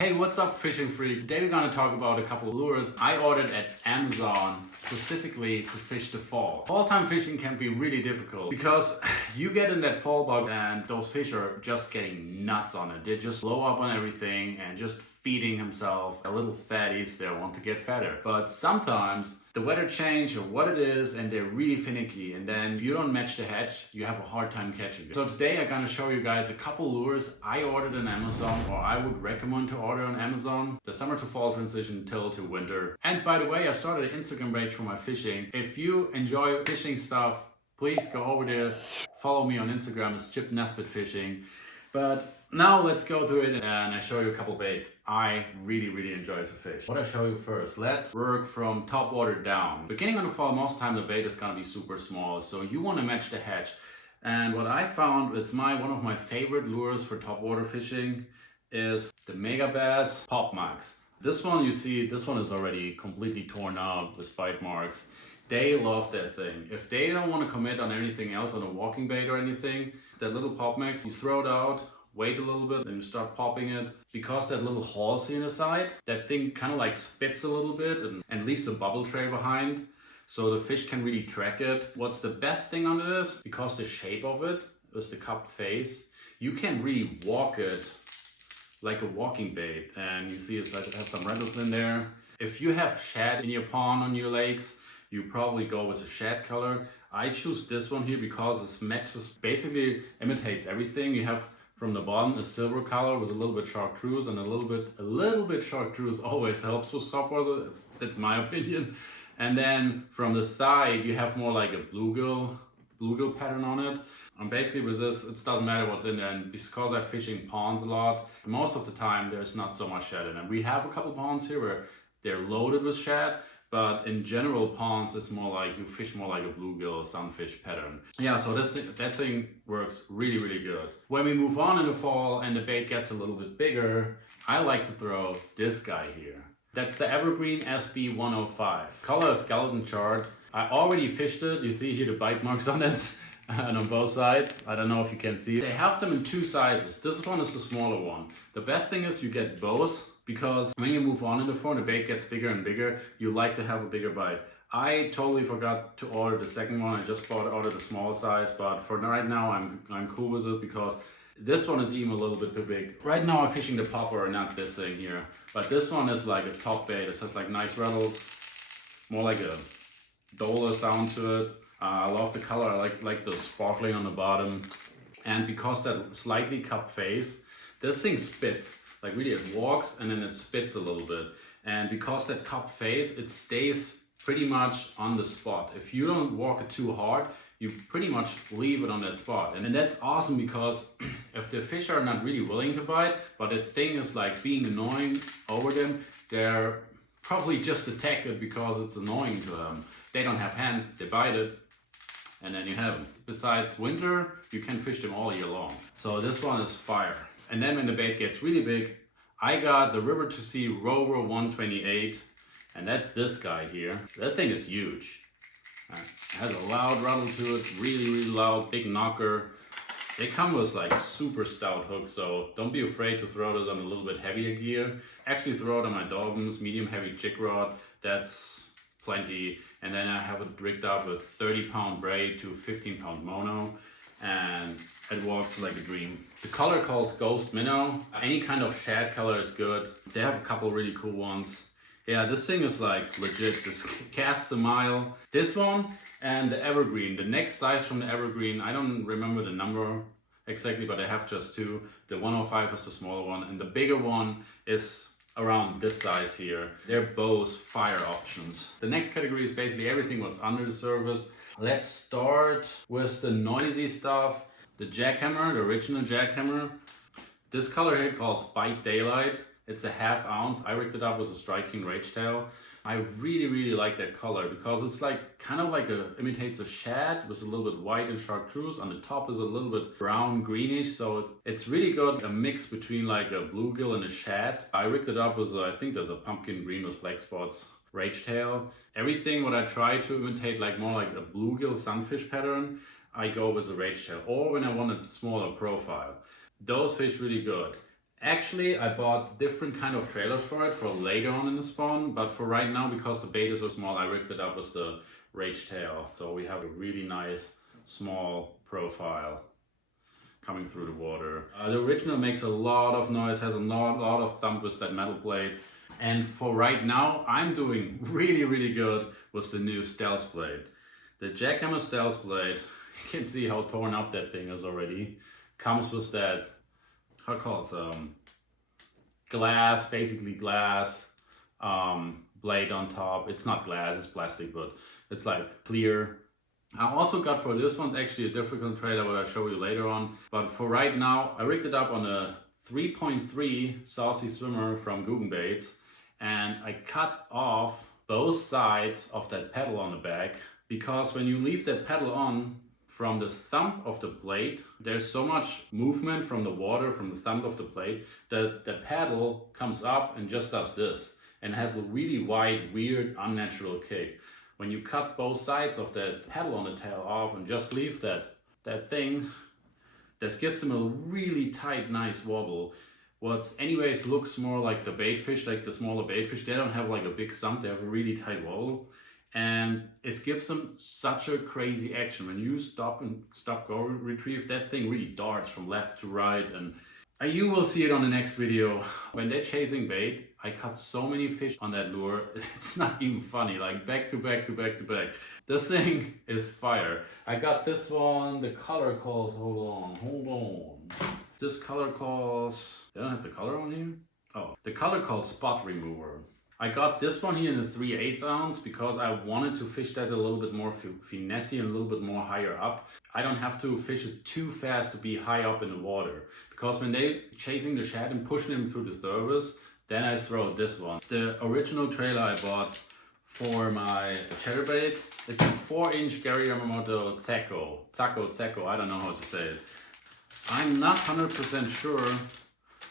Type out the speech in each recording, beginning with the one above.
Hey, what's up, fishing freak? Today we're gonna talk about a couple of lures I ordered at Amazon specifically to fish the fall. Fall time fishing can be really difficult because you get in that fall bug and those fish are just getting nuts on it. They just blow up on everything and just feeding themselves. A little fatties there want to get fatter. But sometimes the weather change or what it is and they're really finicky, and then if you don't match the hatch, you have a hard time catching it. So today I'm gonna show you guys a couple lures I ordered on Amazon, or I would recommend to order on Amazon. The summer to fall transition till to winter. And by the way, I started an Instagram page for my fishing. If you enjoy fishing stuff, please go over there, follow me on Instagram. It's Chip Nesbitt Fishing. But now let's go through it and I show you a couple baits I really enjoy to fish. What I show you first, let's work from Topwater down. Beginning of the fall, most time the bait is gonna be super small, so you wanna match the hatch. And what I found is one of my favorite lures for topwater fishing is the Megabass POP MAX. This one, you see, this one is already completely torn up with bite marks. They love that thing. If they don't want to commit on anything else, on a walking bait or anything, that little POP MAX, you throw it out, wait a little bit, then you start popping it. Because that little halsey in the side, that thing kind of like spits a little bit and leaves a bubble tray behind, so the fish can really track it. What's the best thing on this, because the shape of it is the cupped face, you can really walk it like a walking bait. And you see it's like it has some rattles in there. If you have shad in your pond on your lakes, you probably go with a shad color. I choose this one here because this matches, basically imitates everything. You have from the bottom a silver color with a little bit chartreuse, and a little bit chartreuse always helps with topwater. That's my opinion. And then from the side you have more like a bluegill pattern on it. And basically with this, it doesn't matter what's in there, and because I'm fishing ponds a lot, most of the time there's not so much shad in them. We have a couple ponds here where they're loaded with shad, but in general ponds it's more like you fish more like a bluegill or sunfish pattern. Yeah, so that thing works really good. When we move on in the fall and the bait gets a little bit bigger, I like to throw this guy here. That's the Evergreen SB 105. Color skeleton chard. I already fished it. You see here the bite marks on it. And on both sides, I don't know if you can see it. They have them in two sizes. This one is the smaller one. The best thing is you get both, because when you move on in the fall, the bait gets bigger and bigger, you like to have a bigger bite. I totally forgot to order the second one. I just ordered the small size, but for right now I'm cool with it because this one is even a little bit too big. Right now I'm fishing the popper, not this thing here. But this one is like a top bait. It has like nice rattles, more like a dollar sound to it. I love the color. I like the sparkling on the bottom. And because that slightly cupped face, this thing spits. Like really it walks and then it spits a little bit. And because that cupped face, it stays pretty much on the spot. If you don't walk it too hard, you pretty much leave it on that spot. And that's awesome because if the fish are not really willing to bite, but the thing is like being annoying over them, they're probably just attack it because it's annoying to them. They don't have hands, they bite it, and then you have them. Besides winter, you can fish them all year long. So this one is fire. And then when the bait gets really big, I got the River to Sea Rover 128, and that's this guy here. That thing is huge. It has a loud rattle to it, really loud, big knocker. They come with like super stout hooks, so don't be afraid to throw this on a little bit heavier gear. Actually throw it on my Dolphins, medium heavy jig rod, that's plenty. And then I have it rigged up with 30-pound braid to 15-pound mono, and it walks like a dream. The color calls Gost Minnow. Any kind of shad color is good. They have a couple really cool ones. Yeah, this thing is like legit. This casts a mile. This one and the Evergreen. The next size from the Evergreen, I don't remember the number exactly, but I have just two. The 105 is the smaller one, and the bigger one is around this size here. They're both fire options. The next category is basically everything what's under the surface. Let's start with the noisy stuff. The Jackhammer, the original Jackhammer. This color here calls Bite Daylight. It's a ½ ounce. I rigged it up with a striking rage tail. I really like that color because it's like kind of like imitates a shad with a little bit white and chartreuse. On the top is a little bit brown greenish, so it's really good. A mix between like a bluegill and a shad. I rigged it up with I think there's a pumpkin green with black spots rage tail. Everything what I try to imitate like more like a bluegill sunfish pattern, I go with a rage tail, or when I want a smaller profile. Those fish really good. Actually, I bought different kind of trailers for it for later on in the spawn, but for right now, because the bait is so small, I rigged it up with the rage tail. So we have a really nice small profile coming through the water. The original makes a lot of noise, has a lot of thump with that metal blade. And for right now, I'm doing really good with the new stealth blade. The Jackhammer stealth blade, you can see how torn up that thing is already. Comes with that, how it calls, glass, basically glass blade on top. It's not glass, it's plastic, but it's like clear. I also got for this one's actually a difficult trailer, what I'll show you later on. But for right now, I rigged it up on a 3.3 Saucy swimmer from Googan baits, and I cut off both sides of that pedal on the back, because when you leave that pedal on from the thumb of the blade, there's so much movement from the water, from the thumb of the blade, that the pedal comes up and just does this and has a really wide, weird, unnatural kick. When you cut both sides of that pedal on the tail off and just leave that thing, this gives them a really tight, nice wobble. What anyways looks more like the bait fish, like the smaller bait fish, they don't have like a big thumb, they have a really tight wobble. And it gives them such a crazy action. When you stop, go, retrieve, that thing really darts from left to right. And you will see it on the next video. When they're chasing bait, I cut so many fish on that lure, it's not even funny, like back to back to back to back. This thing is fire. I got this one, the color calls, hold on. This color calls, they don't have the color on here? Oh, the color called Spot Remover. I got this one here in the 3/8 ounce because I wanted to fish that a little bit more finessey and a little bit more higher up. I don't have to fish it too fast to be high up in the water, because when they're chasing the shad and pushing them through the surface, then I throw this one. The original trailer I bought for my chatterbaits, it's a 4-inch Gary Yamamoto Zako, I don't know how to say it. I'm not 100% sure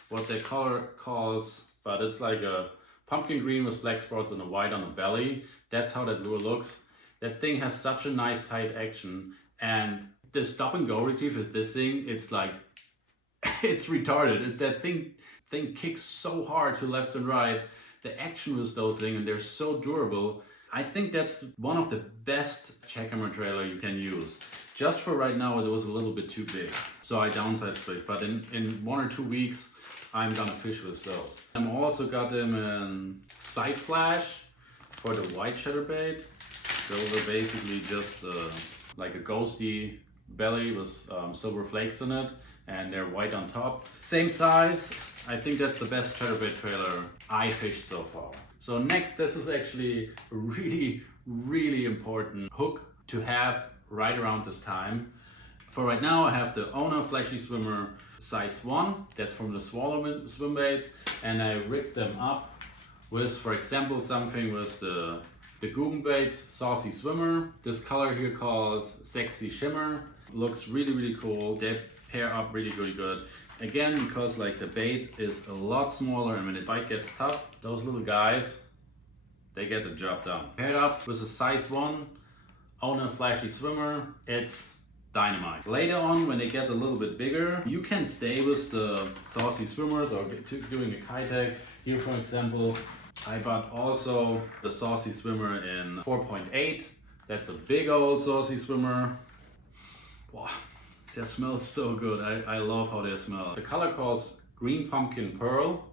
what the color calls, but it's like a pumpkin green with black spots and a white on the belly. That's how that lure looks. That thing has such a nice tight action, and the stop and go retrieve with this thing, it's like, it's retarded. That thing kicks so hard to left and right. The action with those things, and they're so durable. I think that's one of the best Jackhammer trailer you can use. Just for right now, it was a little bit too big, so I downside split, but in 1 or 2 weeks, I'm gonna fish with those. I'm also got them in side flash for the white chatterbait. Those are basically just like a ghosty belly with silver flakes in it, and they're white on top. Same size. I think that's the best chatterbait trailer I fished so far. So next, this is actually a really important hook to have right around this time. For right now, I have the Owner Flashy Swimmer size 1, that's from the smaller Swimbaits, and I rigged them up with, for example, something with the Googan Bait Saucy Swimmer. This color here calls Sexy Shimmer. Looks really cool. They pair up really good. Again, because like the bait is a lot smaller, and when the bite gets tough, those little guys, they get the job done. Paired up with a size 1 Owner Flashy Swimmer, it's dynamite. Later on, when they get a little bit bigger, you can stay with the Saucy Swimmers or doing a Kitech. Here, for example, I bought also the Saucy Swimmer in 4.8. That's a big old Saucy Swimmer. Wow, that smells so good. I love how they smell. The color calls Green Pumpkin Pearl.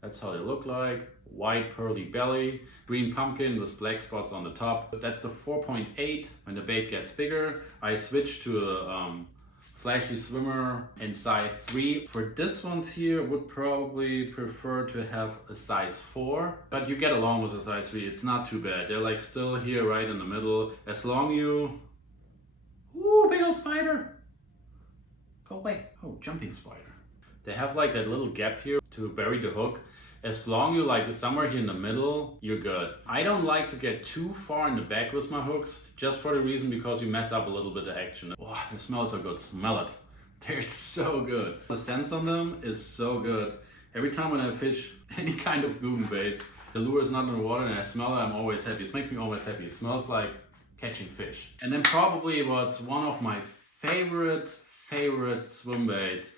That's how they look like. White pearly belly, green pumpkin with black spots on the top. That's the 4.8. When the bait gets bigger, I switch to a Flashy Swimmer in size 3. For this ones here, would probably prefer to have a size 4, but you get along with a size 3. It's not too bad. They're like still here right in the middle. As long you... Ooh, big old spider! Go away. Oh, jumping spider. They have like that little gap here to bury the hook. As long you like somewhere here in the middle, you're good. I don't like to get too far in the back with my hooks, just for the reason because you mess up a little bit of action. Oh, they smell so good. Smell it. They're so good. The sense on them is so good. Every time when I fish any kind of Googan baits, the lure is not in the water and I smell it, I'm always happy. It makes me always happy. It smells like catching fish. And then probably what's one of my favorite swim baits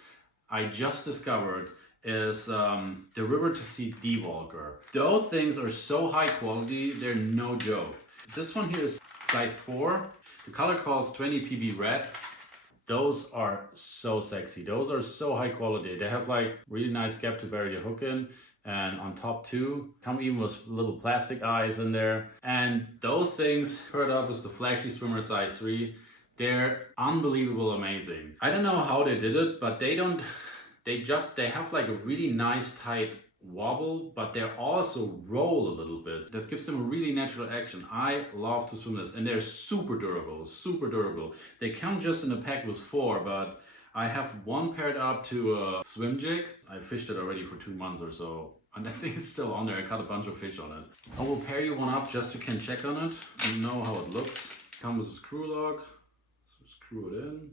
I just discovered is the River to Sea Dewalker. Those things are so high quality, they're no joke. This one here is size 4. The color calls 20 PB red. Those are so sexy. Those are so high quality. They have like really nice gap to bury the hook in. And on top too, come even with little plastic eyes in there. And those things paired up with the Flashy Swimmer size 3, they're unbelievable amazing. I don't know how they did it, but they have like a really nice tight wobble, but they also roll a little bit. This gives them a really natural action. I love to swim this, and they're super durable, super durable. They come just in a pack with 4, but I have one paired up to a swim jig. I fished it already for 2 months or so, and I think it's still on there. I caught a bunch of fish on it. I will pair you one up just so you can check on it and know how it looks. Comes with a screw lock, so screw it in.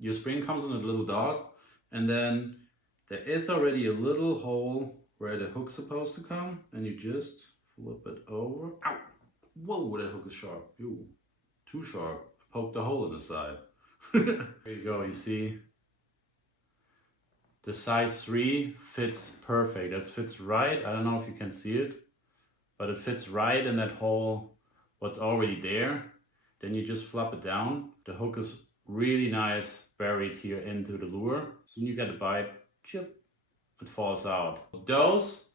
Your spring comes in a little dot, and then there is already a little hole where the hook's supposed to come, and you just flip it over. Ow! Whoa, that hook is sharp. Ew, too sharp. I poked a hole in the side. There you go, you see? The size 3 fits perfect. That fits right. I don't know if you can see it, but it fits right in that hole, what's already there. Then you just flop it down. The hook is really nice buried here into the lure. Soon you get a bite, chip, it falls out. Those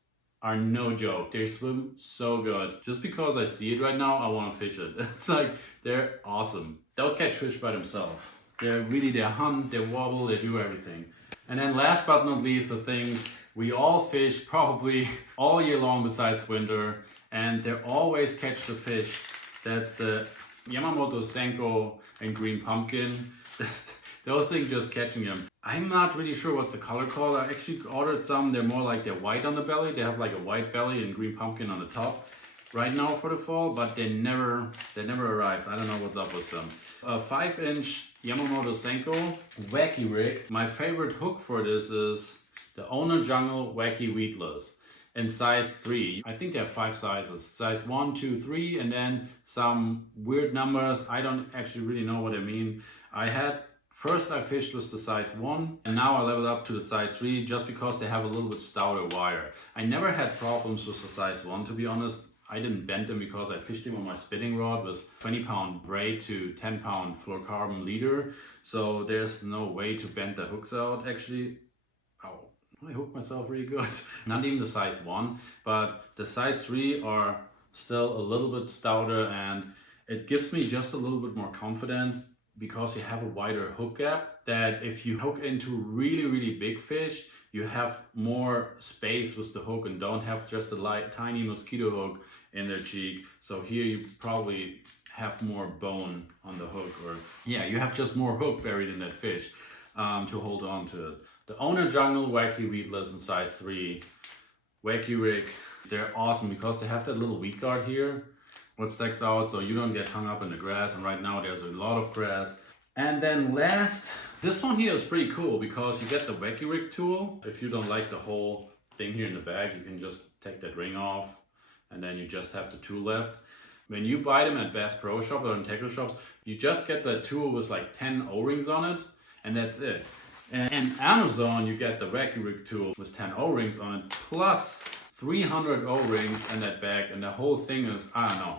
are no joke. They swim so good. Just because I see it right now, I want to fish it. It's like, they're awesome. Those catch fish by themselves. They hunt, they wobble, they do everything. And then last but not least, the thing we all fish probably all year long besides winter, and they always catch the fish. That's the Yamamoto Senko and green pumpkin. Those things just catching them. I'm not really sure what's the color called. I actually ordered some. They're more like they're white on the belly. They have like a white belly and green pumpkin on the top right now for the fall, but they never arrived. I don't know what's up with them. A 5-inch Yamamoto Senko Wacky Rig. My favorite hook for this is the Owner Jungle Wacky Weedless in size 3. I think they have 5 sizes. Size 1, 2, 3, and then some weird numbers. I don't actually really know what I mean. First I fished with the size 1, and now I leveled up to the size 3 just because they have a little bit stouter wire. I never had problems with the size 1, to be honest. I didn't bend them because I fished them on my spinning rod with 20-pound braid to 10-pound fluorocarbon leader. So there's no way to bend the hooks out actually. Ow, I hooked myself really good. Not even the size 1, but the size 3 are still a little bit stouter, and it gives me just a little bit more confidence because you have a wider hook gap, that if you hook into really big fish, you have more space with the hook and don't have just a tiny mosquito hook in their cheek. So here you probably have more bone on the hook, or yeah, you have just more hook buried in that fish to hold on to it. The Owner Jungle Wacky Weedless in size 3 Wacky Rig, they're awesome because they have that little weed guard here what sticks out so you don't get hung up in the grass, and right now there's a lot of grass. And then last, this one here is pretty cool because you get the Wacky Rig tool. If you don't like the whole thing here in the bag, you can just take that ring off and then you just have the tool left. When you buy them at Bass Pro Shop or in tackle shops, you just get the tool with like 10 O-rings on it, and that's it. And in Amazon, you get the Wacky Rig tool with 10 O-rings on it, plus 300 O-rings in that bag, and the whole thing is, I don't know,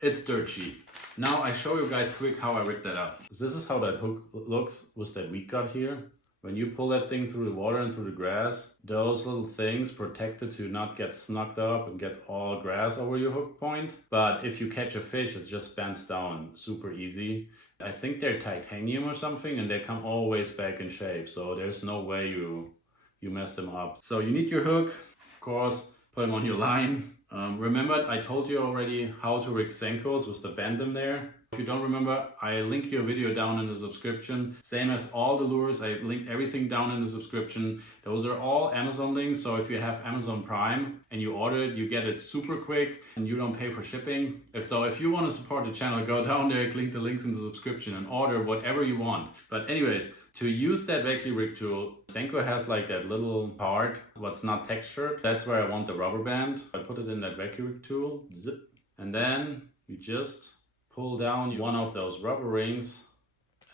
it's dirt cheap. Now I show you guys quick how I rigged that up. This is how that hook looks with that weed guard here. When you pull that thing through the water and through the grass, those little things protect it to not get snugged up and get all grass over your hook point. But if you catch a fish, it just bends down super easy. I think they're titanium or something, and they come always back in shape. So there's no way you mess them up. So you need your hook, of course, put them on your line. Remember, I told you already how to rig Senkos with the bend there. If you don't remember, I link your video down in the description. Same as all the lures, I link everything down in the description. Those are all Amazon links, so if you have Amazon Prime and you order it, you get it super quick and you don't pay for shipping. So if you want to support the channel, go down there, click the links in the description and order whatever you want. But anyways, to use that Wacky Rig tool, Senko has like that little part, what's not textured. That's where I want the rubber band. I put it in that Wacky Rig tool, zip, and then you just pull down one of those rubber rings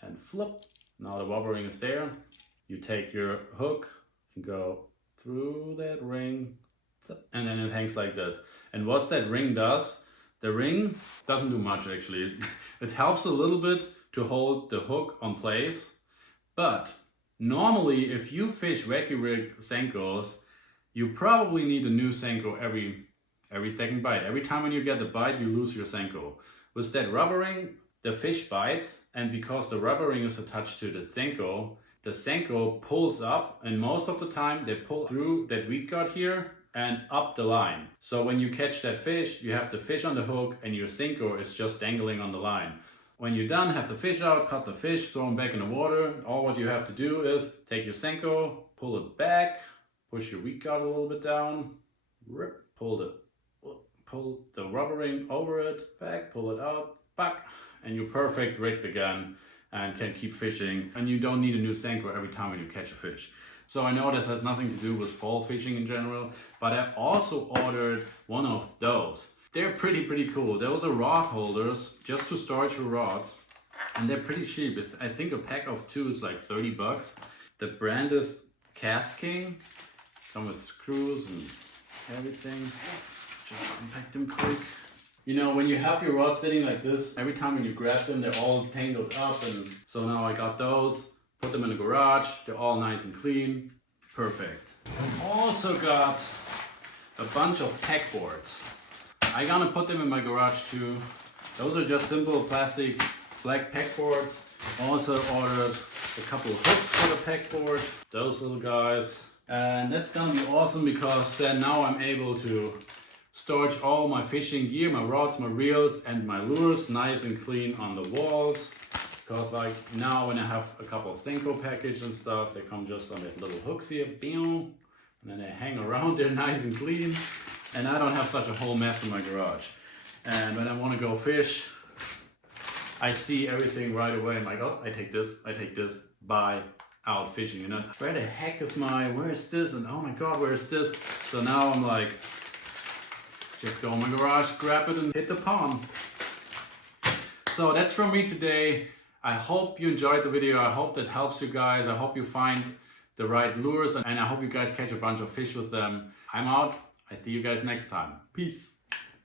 and flip. Now the rubber ring is there. You take your hook and go through that ring, and then it hangs like this. And what that ring does, the ring doesn't do much actually. It helps a little bit to hold the hook on place, but normally if you fish Wacky Rig Senkos, you probably need a new Senko every second bite. Every time when you get the bite, you lose your Senko. With that rubber ring, the fish bites, and because the rubber ring is attached to the Senko pulls up, and most of the time they pull through that weed guard here and up the line. So when you catch that fish, you have the fish on the hook and your Senko is just dangling on the line. When you're done, have the fish out, cut the fish, throw them back in the water. All what you have to do is take your Senko, pull it back, push your weed guard a little bit down, rip, pull the rubber ring over it, back, pull it out, back, and you're perfect rigged again and can keep fishing. And you don't need a new Senko every time when you catch a fish. So I know this has nothing to do with fall fishing in general, but I've also ordered one of those. They're pretty cool. Those are rod holders just to store your rods, and they're pretty cheap. I think a pack of 2 is like 30 bucks. The brand is KastKing. Come with screws and everything. Just unpack them quick. You know, when you have your rods sitting like this, every time when you grab them, they're all tangled up, and so now I got those. Put them in the garage, they're all nice and clean, perfect. I also got a bunch of pegboards. I'm gonna put them in my garage too. Those are just simple plastic black pegboards. Also ordered a couple of hooks for the pegboard, those little guys. And that's gonna be awesome because then now I'm able to store all my fishing gear, my rods, my reels, and my lures nice and clean on the walls. Because like now when I have a couple of Senko package and stuff, they come just on that little hooks here, and then they hang around there nice and clean. And I don't have such a whole mess in my garage. And when I want to go fish, I see everything right away. I'm like, oh, I take this, bye, out fishing. And then where the heck is where is this? And oh my God, where is this? So now I'm like, just go in my garage, grab it and hit the pond. So that's from me today. I hope you enjoyed the video. I hope that helps you guys. I hope you find the right lures and I hope you guys catch a bunch of fish with them. I'm out. I see you guys next time. Peace.